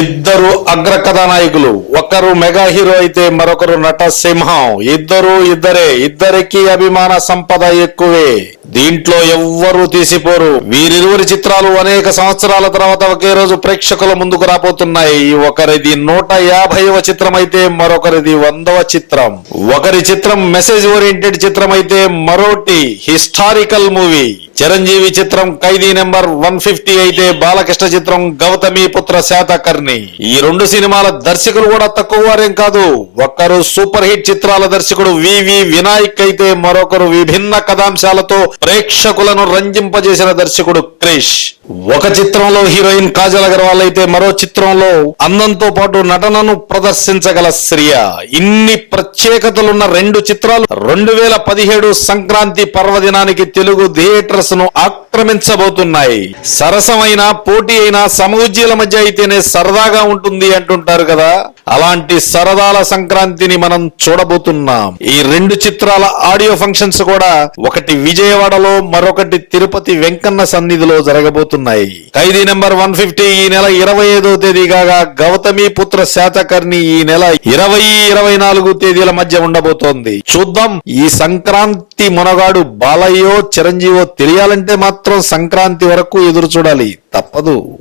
ఇద్దరు అగ్ర కథానాయకులు. ఒకరు మెగా హీరో అయితే మరొకరు నట సింహం. ఇద్దరు ఇద్దరే. ఇద్దరికి అభిమాన సంపద ఎక్కువే. దీంట్లో ఎవ్వరూ తీసిపోరు. వీరిరువురి చిత్రాలు అనేక సంవత్సరాల తర్వాత ఒకే రోజు ప్రేక్షకుల ముందుకు రాబోతున్నాయి. ఒకరిది నూట యాభైవ చిత్రం అయితే మరొకరిది వందవ చిత్రం. ఒకరి చిత్రం మెసేజ్ ఓరియంటెడ్ చిత్రం అయితే మరోటి హిస్టారికల్ మూవీ. చిరంజీవి చిత్రం ఖైదీ నెంబర్ వన్ ఫిఫ్టీ అయితే బాలకృష్ణ చిత్రం గౌతమి పుత్ర శాతకర్ణి. ఈ రెండు సినిమాల దర్శకులు కూడా తక్కువ వారేం కాదు. ఒక్కరు సూపర్ హిట్ చిత్రాల దర్శకుడు వివి వినాయక్ అయితే మరొకరు విభిన్న కథాంశాలతో ప్రేక్షకులను రంజింపజేసిన దర్శకుడు క్రిష్. ఒక చిత్రంలో హీరోయిన్ కాజల్ అగర్వాల్ అయితే మరో చిత్రంలో అందంతో పాటు నటనను ప్రదర్శించగల శ్రియ. ఇన్ని ప్రత్యేకతలున్న రెండు చిత్రాలు రెండు వేల పదిహేడు సంక్రాంతి పర్వదినానికి తెలుగు థియేటర్స్ను ఆక్రమించబోతున్నాయి. సరసమైన పోటీ అయిన సమూజ్యుల మధ్య అయితేనే సరదాగా ఉంటుంది అంటుంటారు కదా. అలాంటి సరదాల సంక్రాంతిని మనం చూడబోతున్నాం. ఈ రెండు చిత్రాల ఆడియో ఫంక్షన్స్ కూడా ఒకటి విజయవాడలో మరొకటి తిరుపతి వెంకన్న సన్నిధిలో జరగబోతున్నాయి. ఖైదీ నెంబర్ వన్ ఫిఫ్టీ ఈ నెల ఇరవై ఐదో తేదీ కాగా గౌతమి పుత్ర శాతకర్ణి ఈ నెల ఇరవై ఇరవై నాలుగు తేదీల మధ్య ఉండబోతోంది. చూద్దాం ఈ సంక్రాంతి మునగాడు బాలయ్యో చిరంజీవో తెలియాలంటే మాత్రం సంక్రాంతి వరకు ఎదురు చూడాలి. తప్పదు.